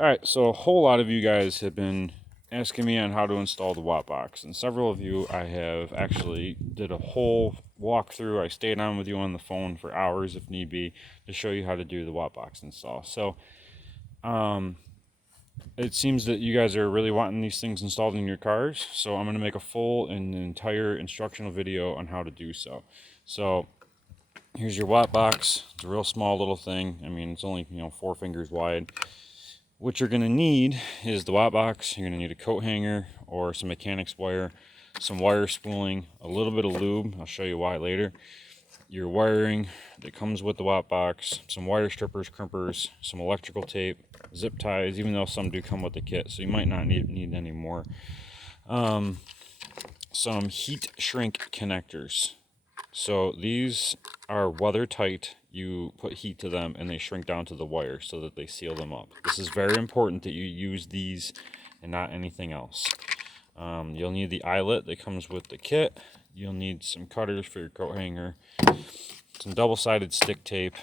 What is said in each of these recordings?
Alright, so a whole lot of you guys have been asking me on how to install the wotbox, and several of you I have actually did a whole walkthrough. I stayed on with you on the phone for hours if need be to show you how to do the wotbox install. So it seems that you guys are really wanting these things installed in your cars, so I'm going to make a full and entire instructional video on how to do so. So here's your wotbox. It's a real small little thing. I mean, it's only 4 fingers wide. What you're going to need is the watt box. You're going to need a coat hanger or some mechanics wire, some wire spooling, a little bit of lube. I'll show you why later. Your wiring that comes with the watt box, some wire strippers, crimpers, some electrical tape, zip ties, even though some do come with the kit, so you might not need any more. Some heat shrink connectors. So these are weather tight. You put heat to them and they shrink down to the wire so that they seal them up. This is very important that you use these and not anything else. You'll need the eyelet that comes with the kit. You'll need some cutters for your coat hanger, some double-sided stick tape,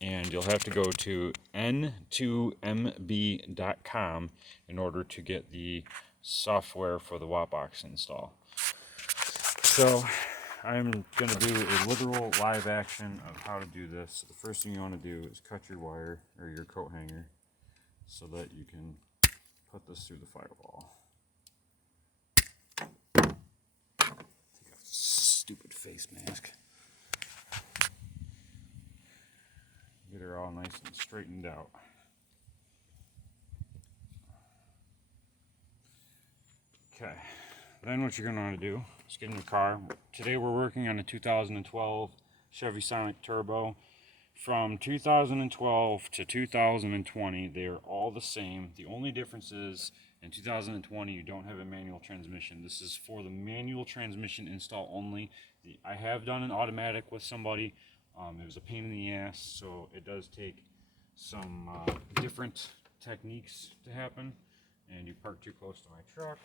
and you'll have to go to n2mb.com in order to get the software for the wotbox install. So I'm going to do a literal live action of how to do this. So the first thing you want to do is cut your wire or your coat hanger so that you can put this through the firewall. Stupid face mask. Get her all nice and straightened out. Okay, then what you're going to want to do is get in your car. Today we're working on a 2012 Chevy Sonic Turbo. From 2012 to 2020, they are all the same. The only difference is in 2020 you don't have a manual transmission. This is for the manual transmission install only. I have done an automatic with somebody. It was a pain in the ass, so it does take some different techniques to happen. And you parked too close to my truck.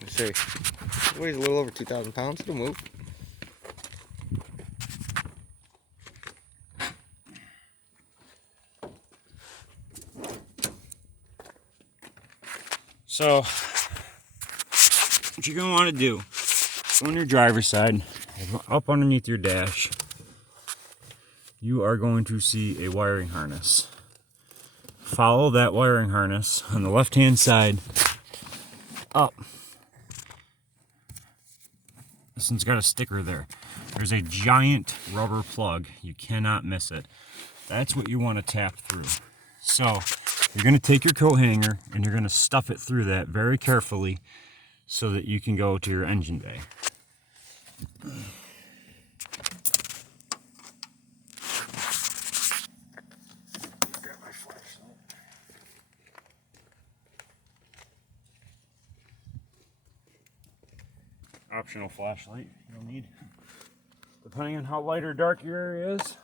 Let's see. It weighs a little over 2,000 pounds. It'll move. So, what you're going to want to do, go on your driver's side, up underneath your dash, you are going to see a wiring harness. Follow that wiring harness on the left-hand side up. This one's got a sticker there. There's a giant rubber plug. You cannot miss it. That's what you want to tap through. So you're going to take your coat hanger and you're going to stuff it through that very carefully so that you can go to your engine bay. Grab my flashlight. Optional flashlight you'll need, depending on how light or dark your area is.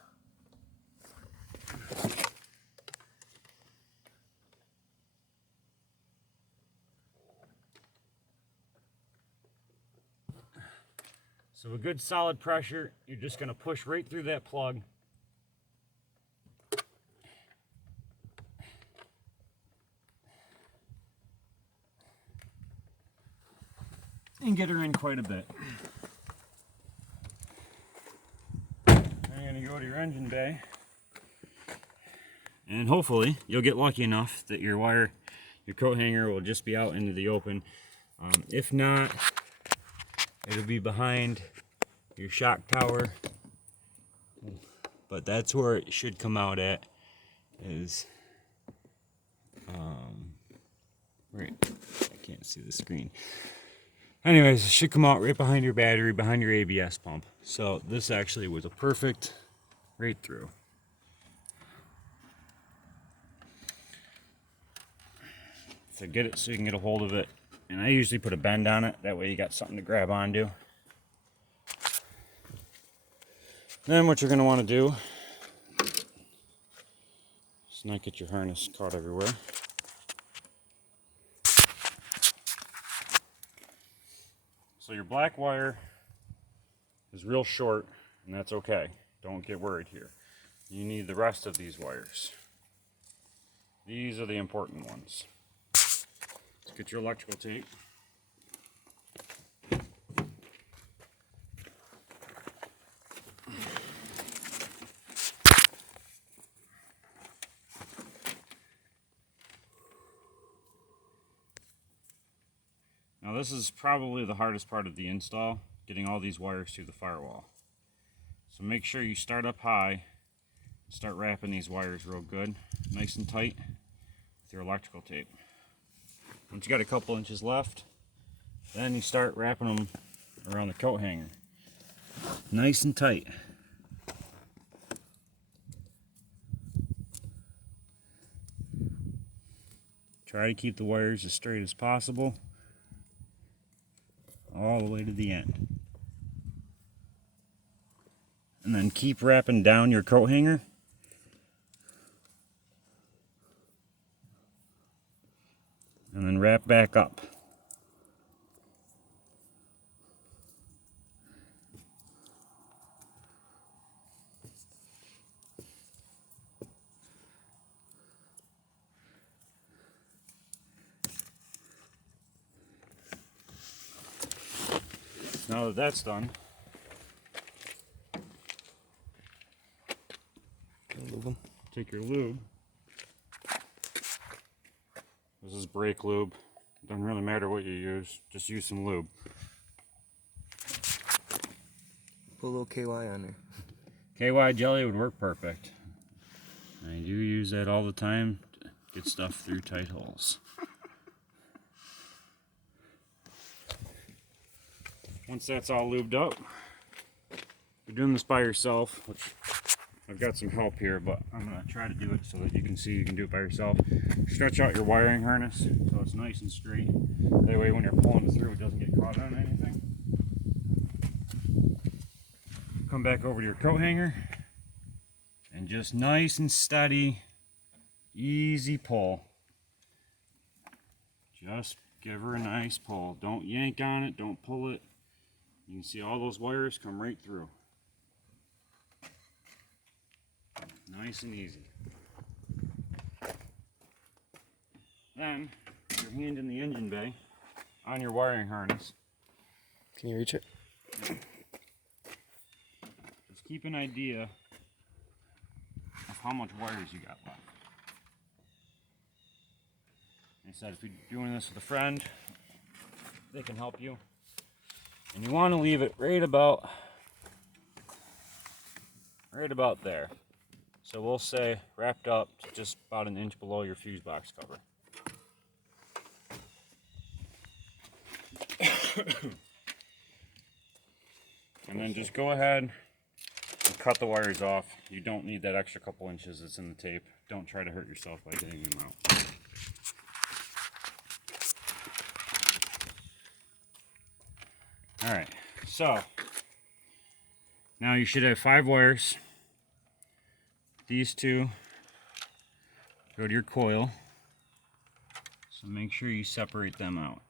So a good solid pressure, you're just going to push right through that plug. And get her in quite a bit. Then you're going to go to your engine bay. And hopefully you'll get lucky enough that your coat hanger will just be out into the open. If not, it'll be behind your shock tower, but that's where it should come out at, is right, I can't see the screen. Anyways, it should come out right behind your battery, behind your ABS pump. So this actually was a perfect right through. So get it so you can get a hold of it. And I usually put a bend on it, that way you got something to grab onto. Then what you're going to want to do is not get your harness caught everywhere. So your black wire is real short, and that's okay. Don't get worried here. you need the rest of these wires. These are the important ones. Let's get your electrical tape. Now this is probably the hardest part of the install, getting all these wires through the firewall. So make sure you start up high, start wrapping these wires real good, nice and tight with your electrical tape. Once you got a couple inches left, then you start wrapping them around the coat hanger. Nice and tight. Try to keep the wires as straight as possible, all the way to the end. And then keep wrapping down your coat hanger. And then wrap back up. Now that that's done, Lube them. take your lube. This is brake lube. Doesn't really matter what you use, just use some lube. Put a little KY on there. KY jelly would work perfect. I do use that all the time to get stuff through tight holes. Once that's all lubed up, if you're doing this by yourself, which I've got some help here, but I'm going to try to do it so that you can see you can do it by yourself. Stretch out your wiring harness so it's nice and straight. That way when you're pulling it through, it doesn't get caught on anything. Come back over to your coat hanger and just nice and steady, easy pull. Just give her a nice pull. Don't yank on it, don't pull it. You can see all those wires come right through. Nice and easy. Then, your hand in the engine bay on your wiring harness. Can you reach it? Just keep an idea of how much wires you got left. Like I said, if you're doing this with a friend, they can help you. And you want to leave it right about there. So we'll say wrapped up to just about an inch below your fuse box cover. And then just go ahead and cut the wires off. You don't need that extra couple inches that's in the tape. Don't try to hurt yourself by getting them out. Alright, so now you should have 5 wires. These 2 go to your coil, so make sure you separate them out.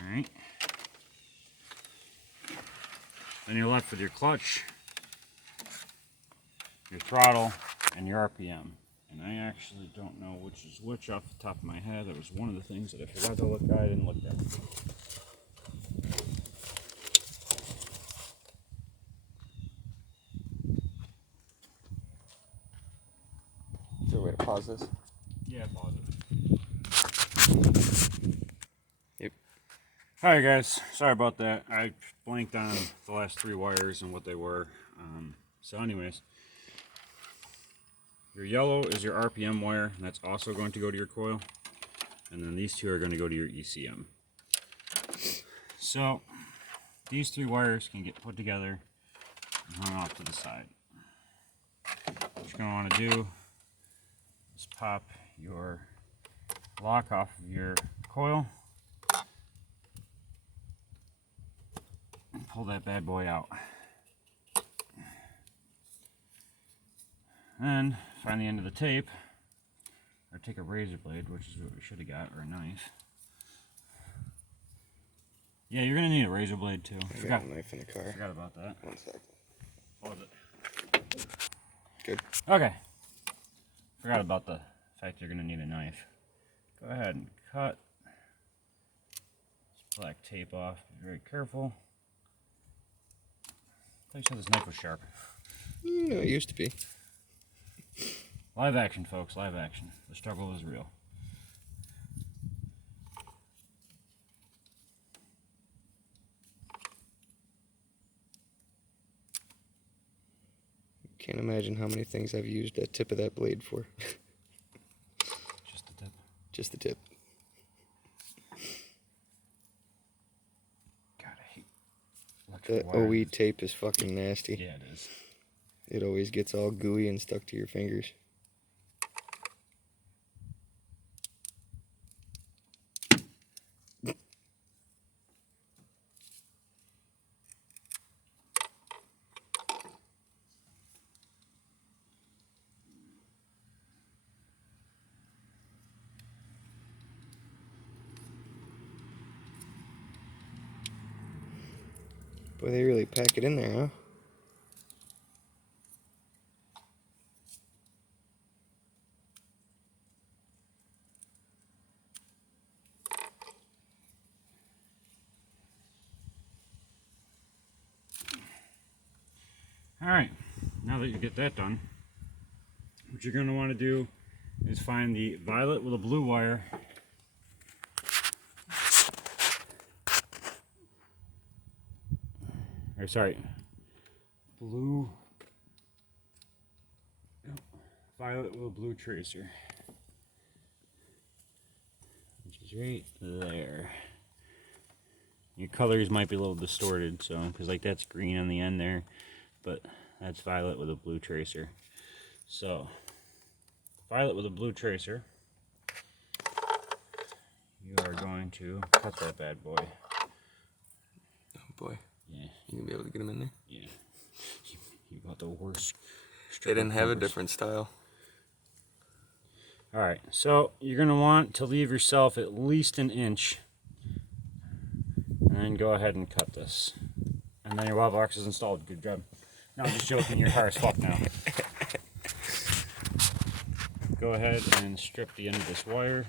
Alright, then you're left with your clutch, your throttle, and your RPM. And I actually don't know which is which off the top of my head. That was one of the things that I forgot to look at. I didn't look at. Is there a way to pause this? Yeah, pause it. Yep. Alright guys, sorry about that. I blanked on the last 3 wires and what they were. So anyways, your yellow is your RPM wire, and that's also going to go to your coil. And then these 2 are going to go to your ECM. So these 3 wires can get put together and hung off to the side. What you're going to want to do is pop your lock off of your coil and pull that bad boy out. Then find the end of the tape, or take a razor blade, which is what we should have got, or a knife. Yeah, you're gonna need a razor blade too. I got a knife in the car. Forgot about that. 1 second. What was it? Good. Okay. Forgot about the fact you're gonna need a knife. Go ahead and cut this black tape off. Be very careful. I thought you said this knife was sharp. No, it used to be. Live action, folks. Live action. The struggle is real. Can't imagine how many things I've used that tip of that blade for. Just the tip. Just the tip. God, I hate The electrical wire. OE tape is fucking nasty. Yeah, it is. It always gets all gooey and stuck to your fingers. Boy, they really pack it in there, huh? Alright, now that you get that done, what you're going to want to do is find the violet with a blue wire. Or sorry, blue, violet with a blue tracer, which is right there. Your colors might be a little distorted, so because like that's green on the end there, but that's violet with a blue tracer. So violet with a blue tracer, you are going to cut that bad boy. Oh boy. Yeah. You gonna be able to get them in there? Yeah. You got the worst. They didn't have a different style. Alright, so you're going to want to leave yourself at least an inch. And then go ahead and cut this. And then your wall box is installed. Good job. No, I'm just joking. Your car is fucked now. Go ahead and strip the end of this wire.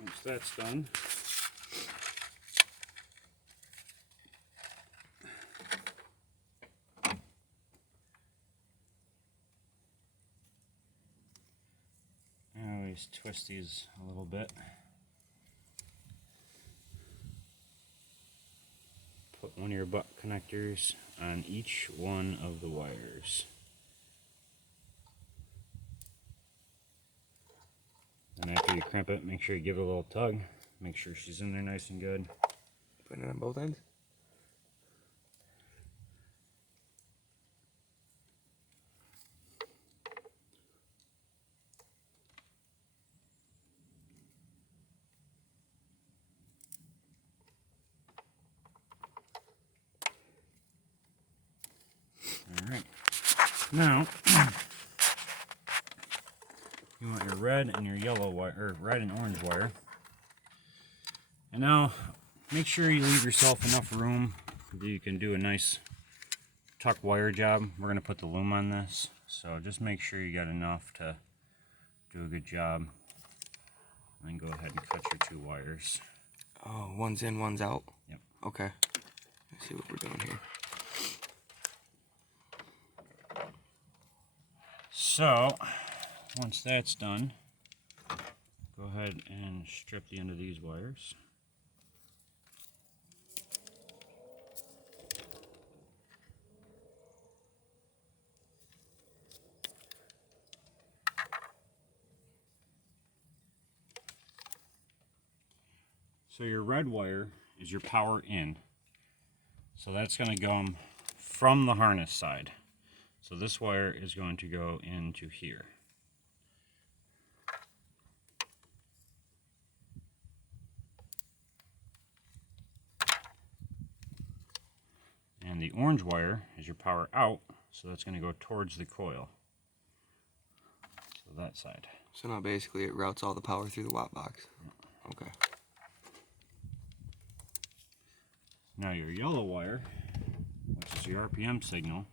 Once that's done, I always twist these a little bit. Put one of your butt connectors on each one of the wires. And after you crimp it, make sure you give it a little tug. Make sure she's in there nice and good. Putting it on both ends? Alright. Now, you want your red and your yellow wire, or red and orange wire. And now, make sure you leave yourself enough room that you can do a nice tuck wire job. We're going to put the loom on this, so just make sure you got enough to do a good job. And then go ahead and cut your two wires. Oh, one's in, one's out? Yep. Okay. Let's see what we're doing here. So, once that's done, go ahead and strip the end of these wires. So your red wire is your power in. So that's going to go from the harness side. So this wire is going to go into here. And the orange wire is your power out, so that's going to go towards the coil. So that side. So now basically it routes all the power through the wotbox. Okay. Now your yellow wire, which is your RPM signal,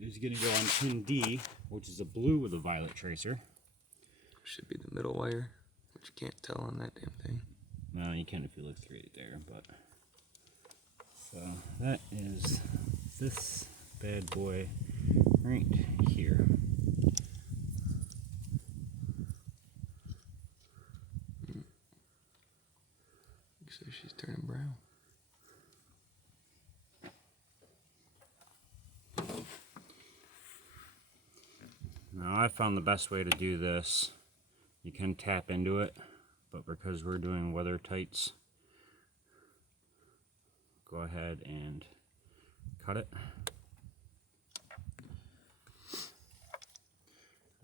is going to go on pin D, which is a blue with a violet tracer. Should be the middle wire, which you can't tell on that damn thing. Well, you can if you look through it there, but... So that is this bad boy right here. So she's turning brown. Now I found the best way to do this. You can tap into it, but because we're doing weather tights, go ahead and cut it.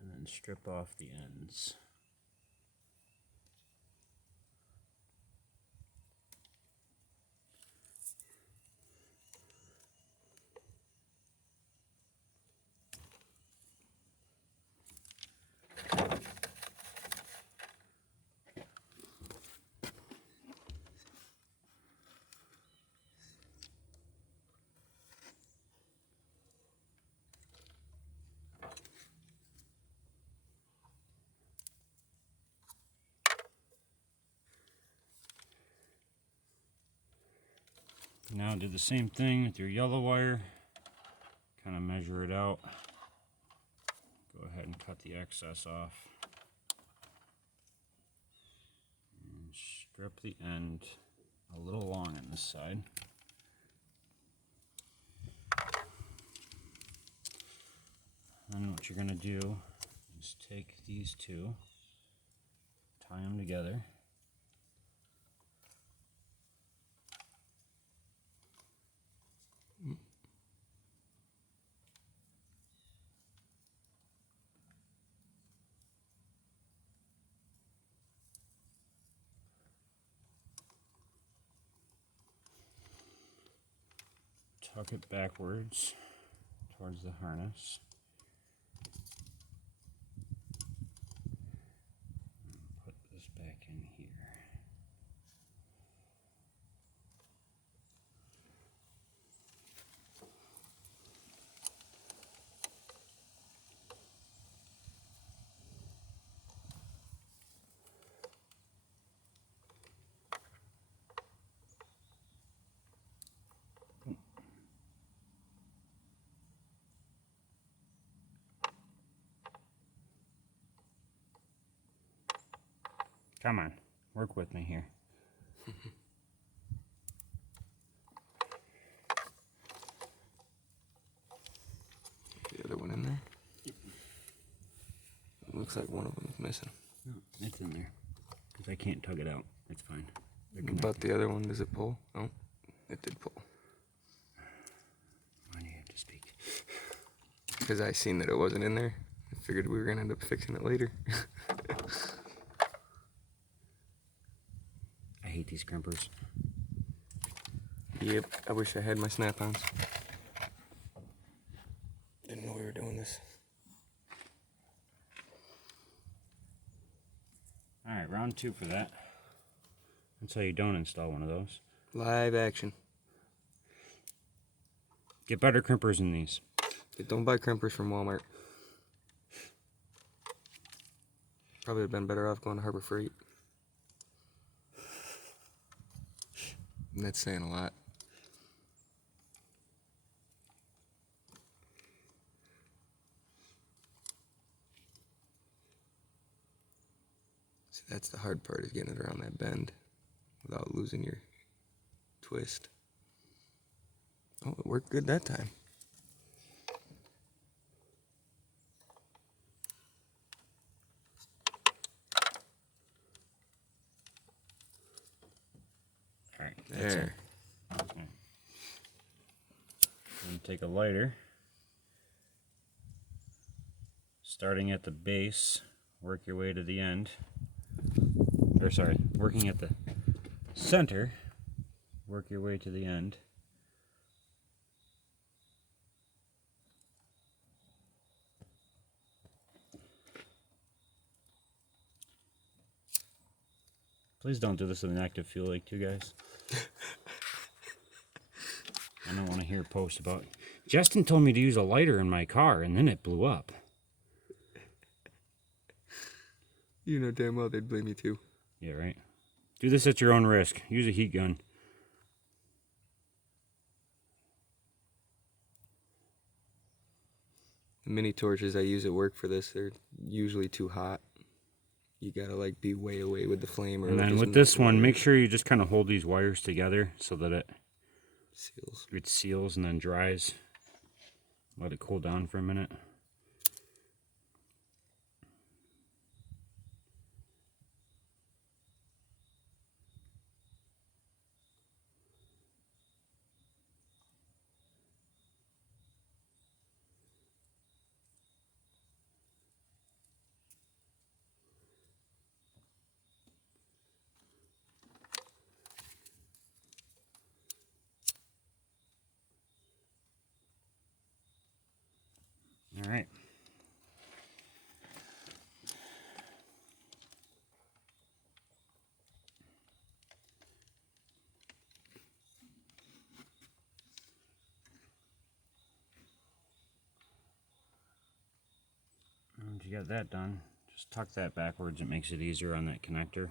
And then strip off the ends. Now do the same thing with your yellow wire. Kind of measure it out. Go ahead and cut the excess off. And strip the end a little long on this side. Then what you're going to do is take these two, tie them together. Tuck it backwards towards the harness. Put this back in here. Come on, work with me here. The other one in there? It looks like one of them is missing. No, it's in there. Because I can't tug it out. It's fine. What about the other one? Does it pull? Oh, it did pull. Why do you have to speak? Because I seen that it wasn't in there. I figured we were going to end up fixing it later. I hate these crimpers. Yep, I wish I had my snap-ons. Didn't know we were doing this. Alright, round 2 for that. That's how you don't install one of those. Live action. Get better crimpers than these. Don't buy crimpers from Walmart. Probably would have been better off going to Harbor Freight. And that's saying a lot. See, that's the hard part, is getting it around that bend without losing your twist. Oh, it worked good that time. Alright, There. And take a lighter starting at the base, work your way to the end. Or sorry, working at the center, work your way to the end. Please don't do this with an active fuel leak too, guys. I don't want to hear a post about, Justin told me to use a lighter in my car and then it blew up. You know damn well they'd blame you too. Yeah, right. Do this at your own risk. Use a heat gun. The mini torches I use at work for this, they're usually too hot. You gotta like be way away with the flame. Or And then with this one, make sure you just kind of hold these wires together so that it seals and then dries. Let it cool down for a minute. All right. Once you got that done, just tuck that backwards. It makes it easier on that connector.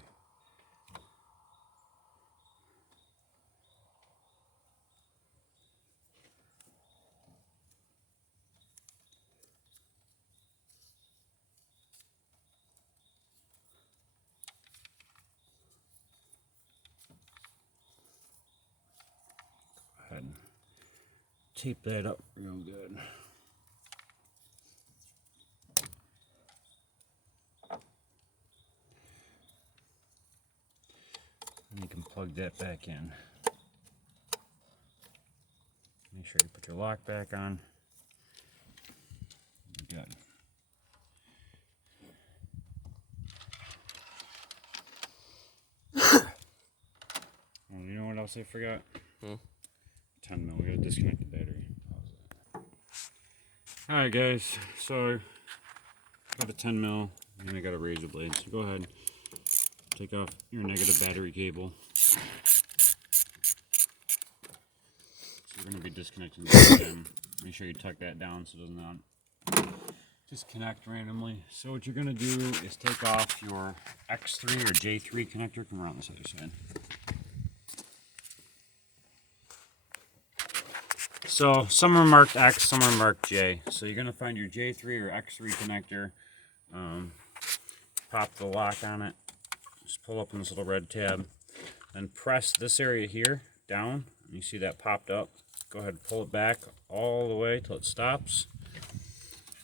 Go ahead and tape that up real good. And you can plug that back in. Make sure you put your lock back on. Good. Oh, you know what else I forgot? 10 mil. We gotta disconnect the battery. Alright guys, so got a 10 mil and I got a razor blade. So go ahead, take off your negative battery cable. So we're going to be disconnecting the gem. Make sure you tuck that down so it does not disconnect randomly. So what you're going to do is take off your X3 or J3 connector. Come around this other side. So some are marked X, some are marked J. So you're going to find your J3 or X3 connector. Pop the lock on it. Just pull up in this little red tab. Then press this area here down. And you see that popped up. Go ahead and pull it back all the way till it stops.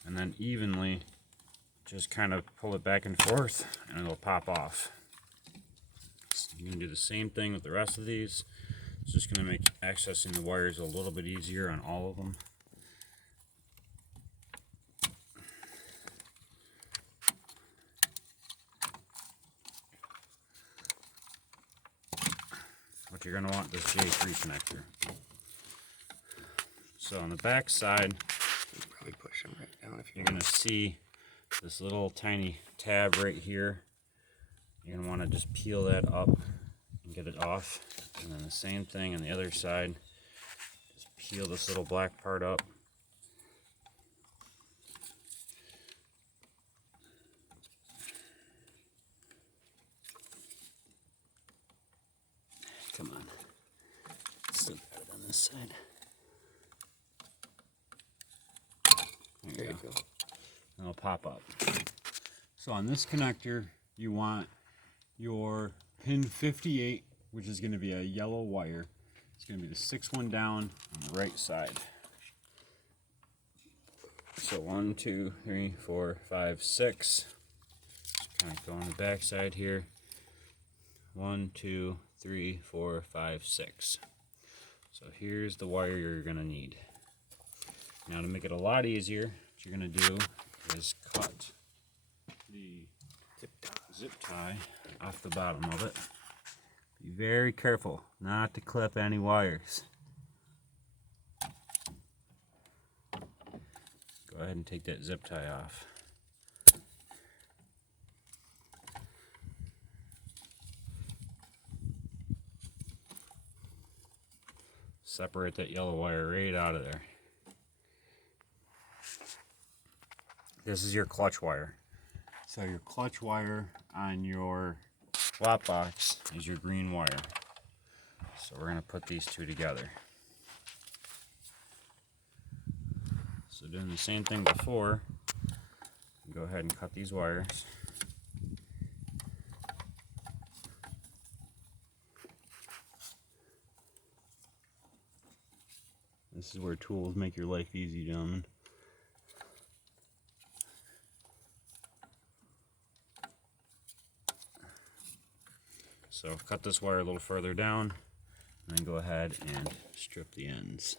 And then evenly just kind of pull it back and forth and it'll pop off. So you're going to do the same thing with the rest of these. It's just going to make accessing the wires a little bit easier on all of them. But you're going to want this J3 connector. So on the back side, probably push them right down if you're going to see this little tiny tab right here. You're going to want to just peel that up and get it off. And then the same thing on the other side. Just peel this little black part up. Come on. Still got it on this side. There you go. And it'll pop up. So on this connector, you want your pin 58, which is going to be a yellow wire. It's going to be the 6th one down on the right side. So 1, 2, 3, 4, 5, 6. Just kind of go on the back side here. 1, 2, 3, 4, 5, 6. So here's the wire you're going to need. Now to make it a lot easier, what you're going to do is cut the zip tie off the bottom of it. Be very careful not to clip any wires. Go ahead and take that zip tie off. Separate that yellow wire right out of there. This is your clutch wire. So your clutch wire on your watt box is your green wire. So we're going to put these two together. So doing the same thing before, go ahead and cut these wires. This is where tools make your life easy, gentlemen. So cut this wire a little further down, and then go ahead and strip the ends.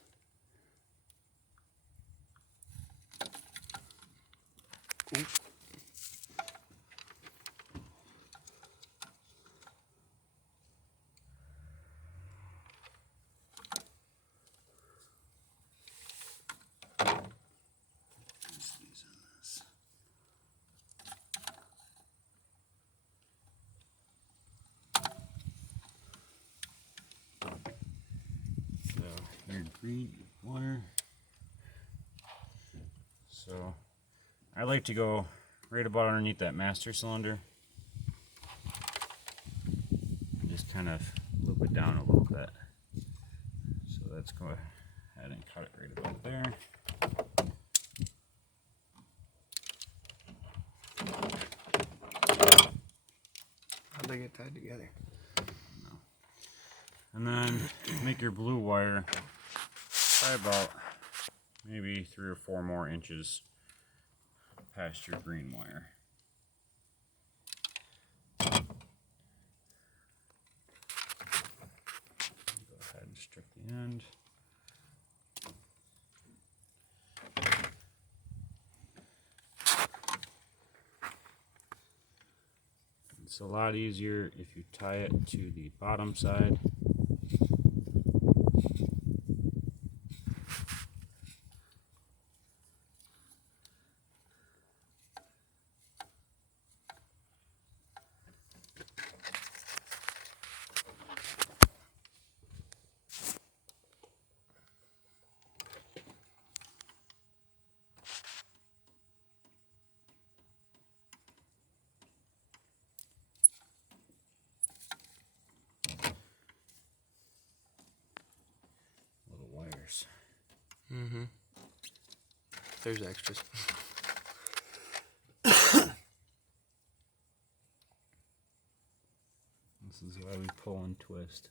Oop. Your green wire. So I like to go right about underneath that master cylinder. And just kind of loop it down a little bit. So let's go ahead and cut it right about there. How'd they get tied together? And then make your blue wire by about maybe 3 or 4 more inches past your green wire. Go ahead and strip the end. It's a lot easier if you tie it to the bottom side. Mm-hmm. There's extras. This is why we pull and twist.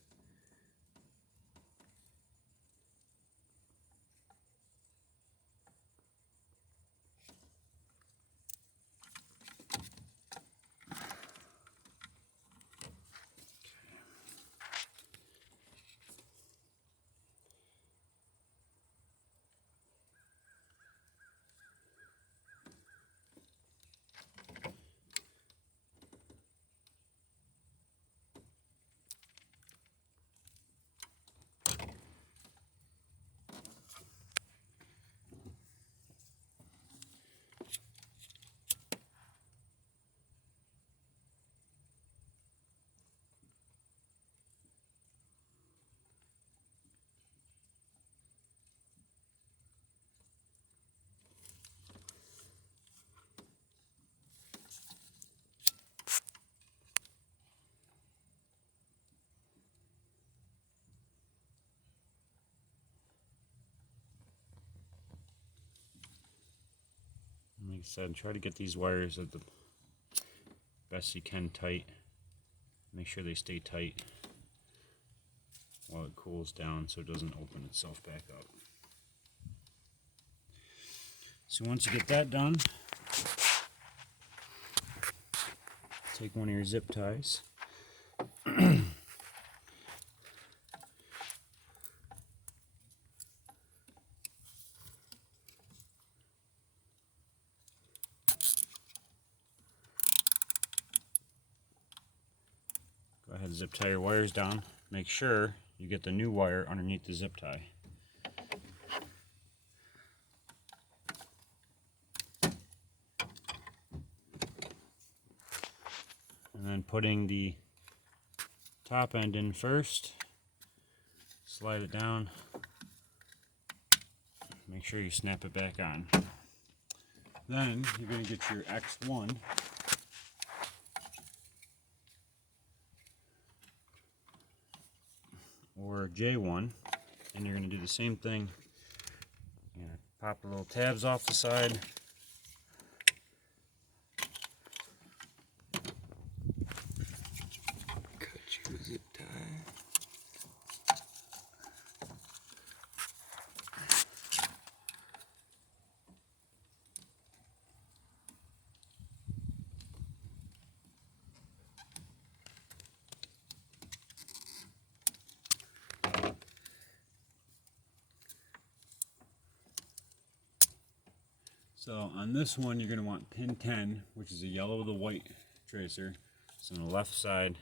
Like I said, try to get these wires at the best you can tight. Make sure they stay tight while it cools down so it doesn't open itself back up. So once you get that done, take one of your zip ties. ahead, zip tie your wires down. Make sure you get the new wire underneath the zip tie. And then putting the top end in first, slide it down, make sure you snap it back on. Then you're going to get your X1 or J1, and you're going to do the same thing. You're going to pop the little tabs off the side. Cut your zip tie. So on this one, you're going to want pin 10, which is a yellow with a white tracer. So on the left side,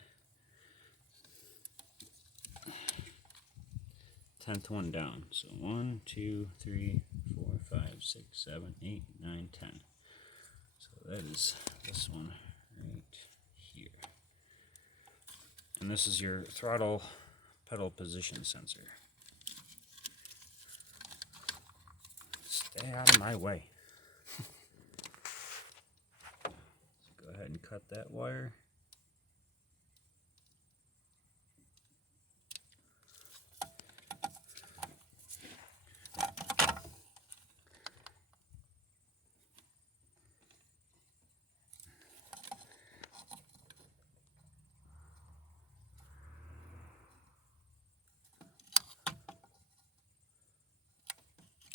10th one down. So 1, 2, 3, 4, 5, 6, 7, 8, 9, 10. So that is this one right here. And this is your throttle pedal position sensor. Stay out of my way. Go ahead and cut that wire.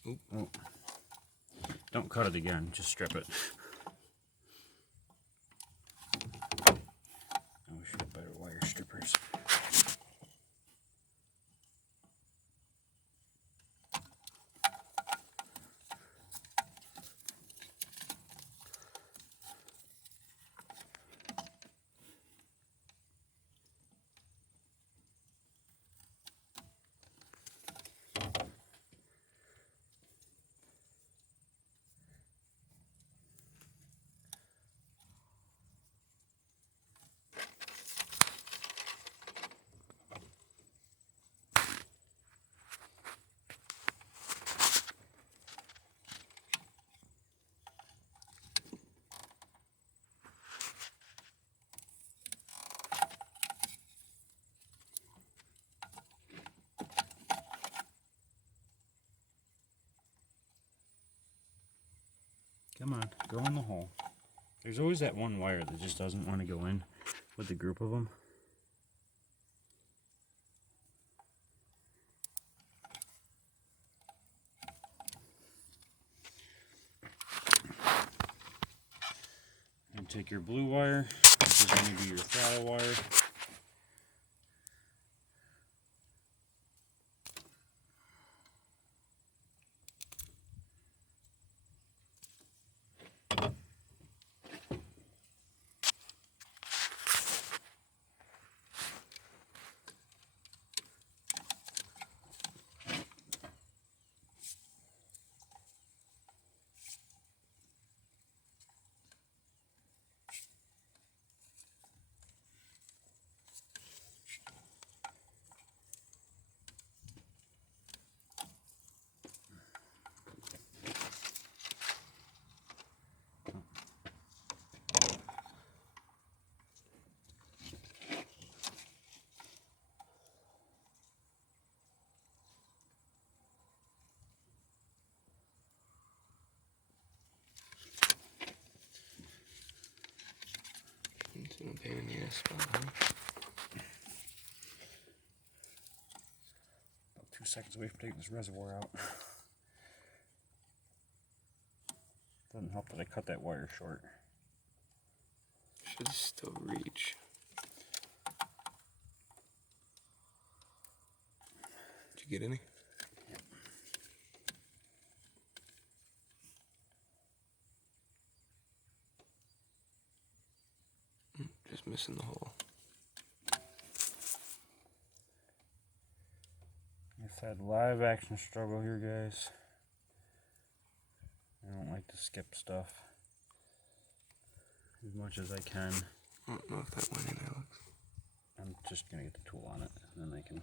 Oop. Oh. Don't cut it again, just strip it. I wish we had better wire strippers. Come on, go in the hole. There's always that one wire that just doesn't want to go in with the group of them. And take your blue wire, which is going to be your throttle wire. It's a pain in the ass spot, huh? About 2 seconds away from taking this reservoir out. Doesn't help that I cut that wire short. Should still reach. Did you get any? Just missing the hole. Had live action struggle here, guys. I don't like to skip stuff as much as I can. I don't know if that went in, Alex. I'm just gonna get the tool on it, and then I can.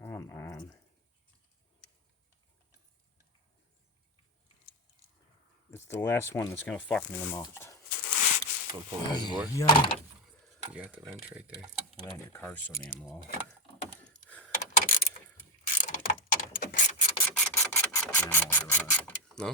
Come on. It's the last one that's gonna fuck me the most. So pull the reservoir. Yeah. You got the wrench right there. Well, your car's so damn low. No? No.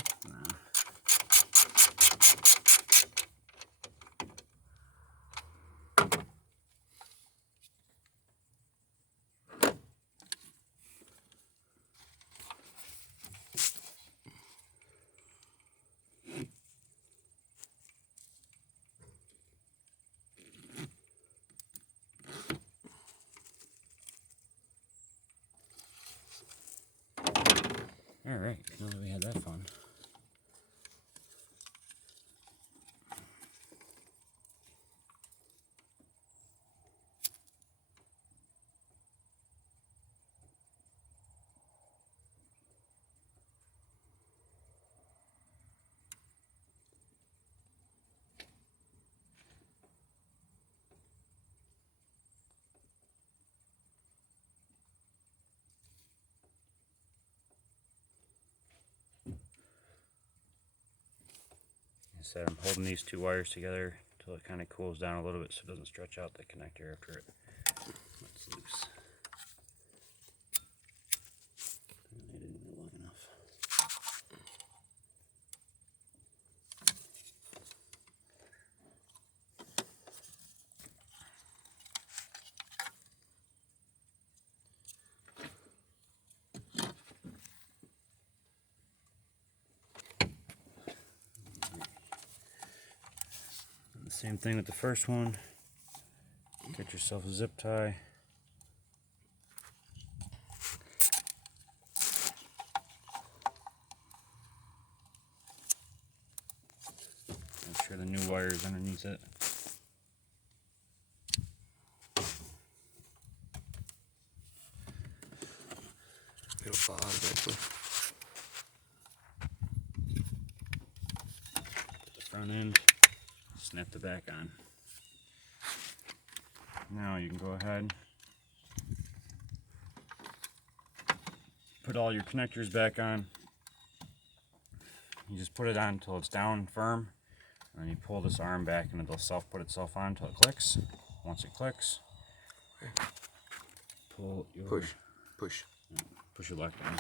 Alright, now that we had that fun. Said I'm holding these two wires together until it kind of cools down a little bit so it doesn't stretch out the connector after it lets loose. I didn't go long enough. Same thing with the first one. Get yourself a zip tie. Make sure the new wire is underneath it. It'll fall out eventually. Put the front end, snap the back on. Now you can go ahead, put all your connectors back on. You just put it on until it's down firm, and then you pull this arm back and it'll put itself on until it clicks. Once it clicks, pull your Push your left down.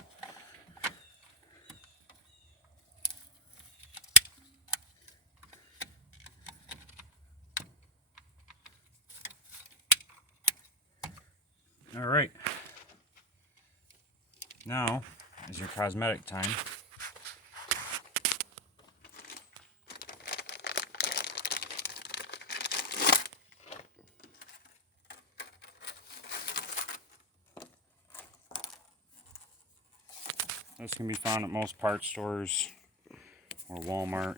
All right. Now is your cosmetic time. This can be found at most parts stores or Walmart.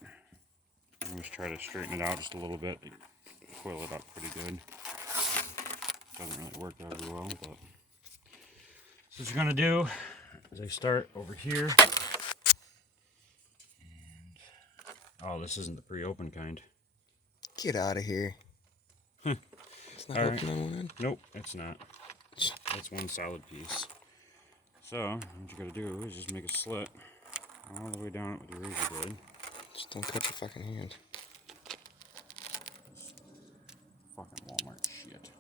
I just try to straighten it out just a little bit. Coil it up pretty good. Doesn't really work out very well, but so what you're gonna do is I start over here. And, oh, this isn't the pre-open kind. Get out of here. It's not open on one end? Nope, it's not. It's one solid piece. So, what you gotta do is just make a slit all the way down it with your razor blade. Just don't cut your fucking hand. Fucking Walmart shit.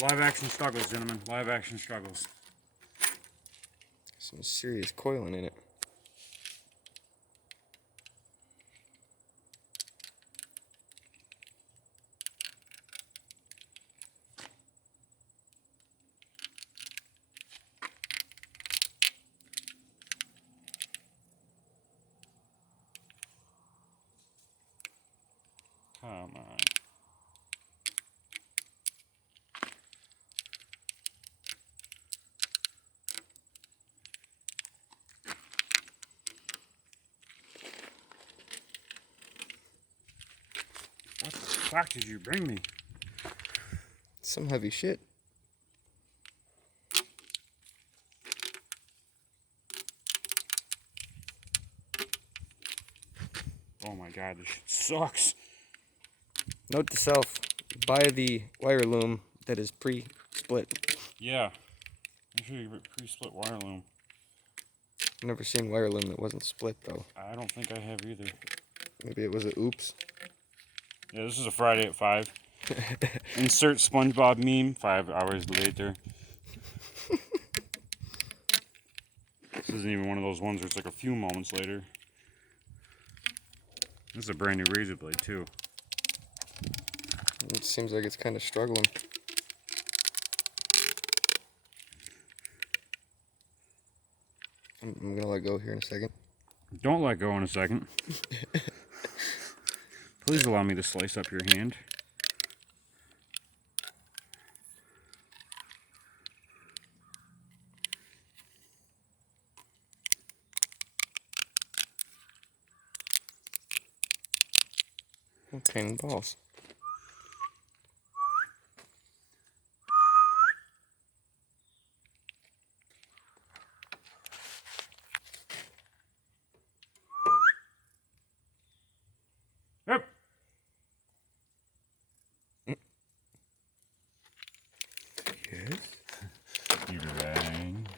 Live action struggles, gentlemen. Live action struggles. Some serious coiling in it. Come on. What the fuck did you bring me? Some heavy shit. Oh my god, this shit sucks. Note to self, buy the wire loom that is pre-split. Yeah. Make sure you get pre-split wire loom. I've never seen wire loom that wasn't split though. I don't think I have either. Maybe it was a oops. Yeah, this is a Friday at 5. Insert SpongeBob meme 5 hours later. This isn't even one of those ones where it's like a few moments later. This is a brand new razor blade too. It seems like it's kind of struggling. I'm gonna let go here in a second. Don't let go in a second. Please allow me to slice up your hand. What pain in the balls. Yep. Yes? You rang.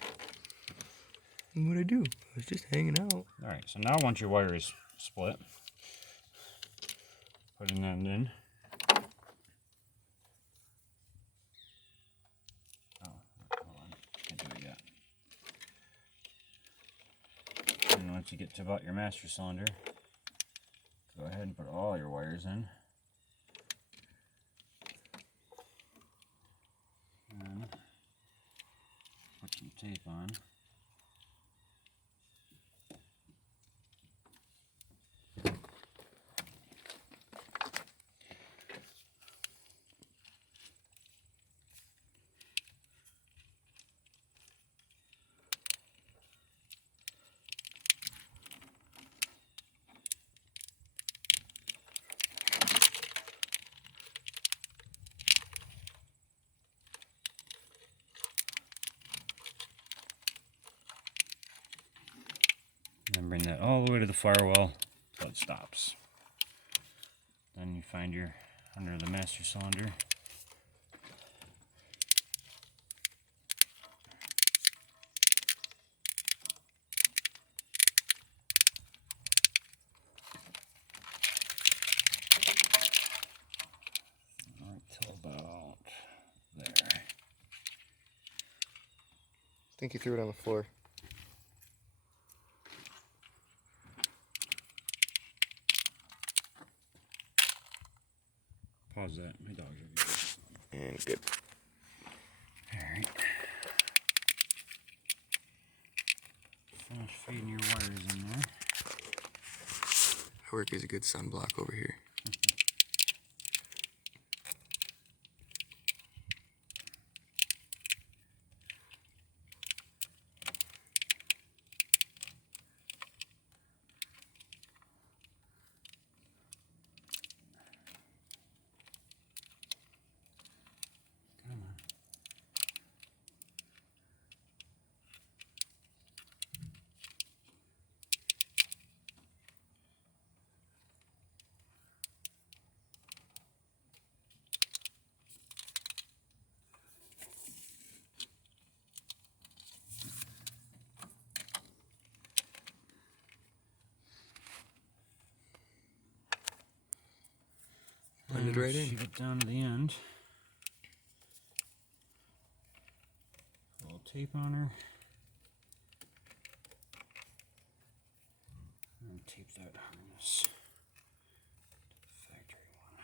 What'd I do? I was just hanging out. Alright, so now once your wire is split, putting that in. Oh, hold on. Can't do it yet. And once you get to about your master cylinder, go ahead and put all your wires in. And put some tape on. And bring that all the way to the firewall until it stops. Then you find your under the master cylinder. Right till about there. I think you threw it on the floor. Pause that. My dogs are good. And good. Alright. Finish feeding your wires in there. I work as a good sunblock over here. Come on. Blended right in. Shoot it down to the end. A little tape on her. And tape that harness. The factory one.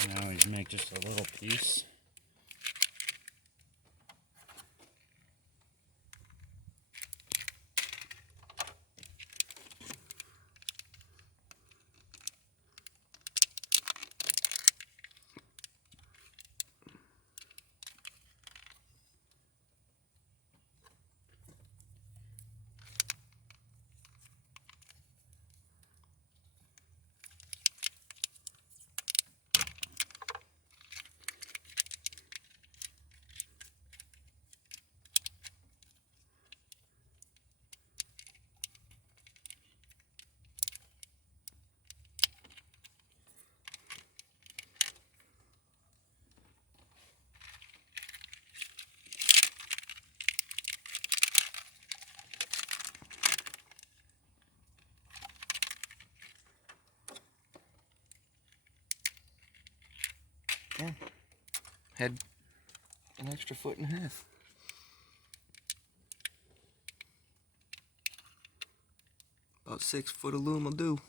And now he's make just a little piece. Yeah. Had an extra 1.5 feet. About 6 foot of loom will do.